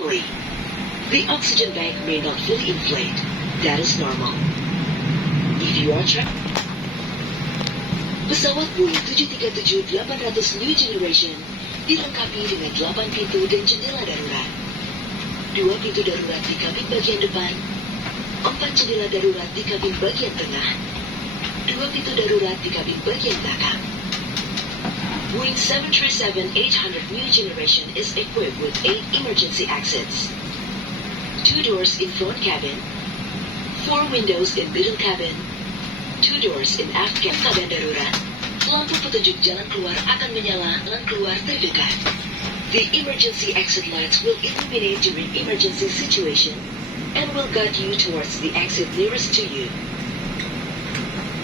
The oxygen tank may not fully inflate. That is normal. If you are pesawat Boeing 737-800 New Generation dilengkapi dengan 8 pintu dan jendela darurat. 2 pintu darurat di kabin bagian depan, 4 jendela darurat di kabin bagian tengah, 2 pintu darurat di kabin bagian belakang. Boeing 737-800 New Generation is equipped with 8 emergency exits. 2 doors in front cabin, 4 windows in middle cabin, 2 doors in aft cabin darurat. Lampu petunjuk jalan keluar akan menyala jalan keluar terdekat. The emergency exit lights will illuminate during emergency situation and will guide you towards the exit nearest to you.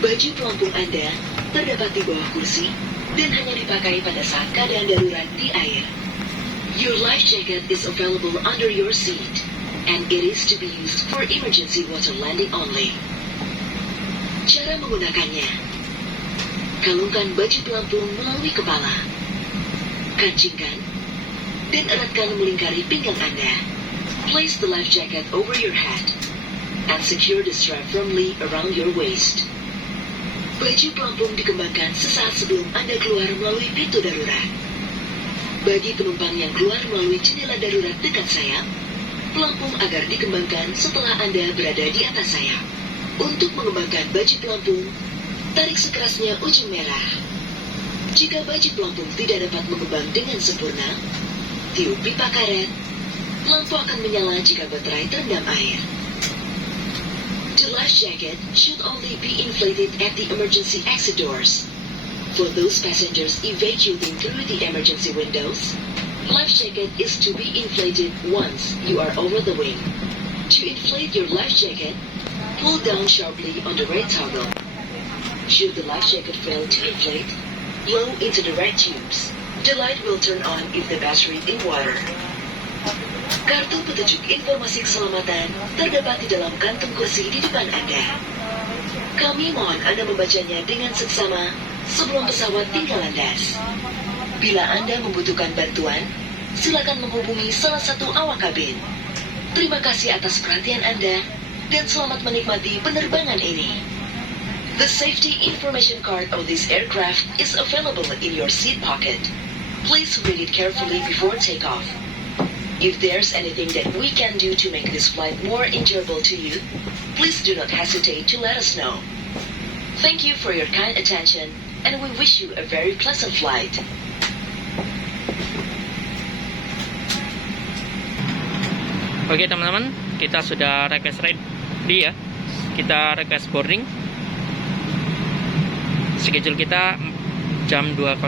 Baju pelampung Anda terdapat di bawah kursi dan hanya dipakai pada saat keadaan darurat di air. Your life jacket is available under your seat and it is to be used for emergency water landing only. Cara menggunakannya: kalungkan baju pelampung melalui kepala, kancingkan, dan eratkan melingkari pinggang Anda. Place the life jacket over your head and secure the strap firmly around your waist. Baju pelampung dikembangkan sesaat sebelum Anda keluar melalui pintu darurat. Bagi penumpang yang keluar melalui jendela darurat dekat sayap, pelampung agar dikembangkan setelah Anda berada di atas sayap. Untuk mengembangkan baju pelampung, tarik sekerasnya ujung merah. Jika baju pelampung tidak dapat mengembang dengan sempurna, tiup pipa karet. Lampu akan menyala jika baterai terendam air. The life jacket should only be inflated at the emergency exit doors. For those passengers evacuating through the emergency windows, life jacket is to be inflated once you are over the wing. To inflate your life jacket, pull down sharply on the red toggle. Should the life jacket fail to inflate, blow into the red tubes. The light will turn on if the battery in water. Kartu petunjuk informasi keselamatan terdapat di dalam kantung kursi di depan Anda. Kami mohon Anda membacanya dengan seksama sebelum pesawat tinggal landas. Bila Anda membutuhkan bantuan, silakan menghubungi salah satu awak kabin. Terima kasih atas perhatian Anda dan selamat menikmati penerbangan ini. The safety information card of this aircraft is available in your seat pocket. Please read it carefully before takeoff. If there's anything that we can do to make this flight more enjoyable to you, please do not hesitate to let us know. Thank you for your kind attention, and we wish you a very pleasant flight. Oke teman-teman, kita sudah request ready ya. Kita request boarding. Schedule kita jam 2.00.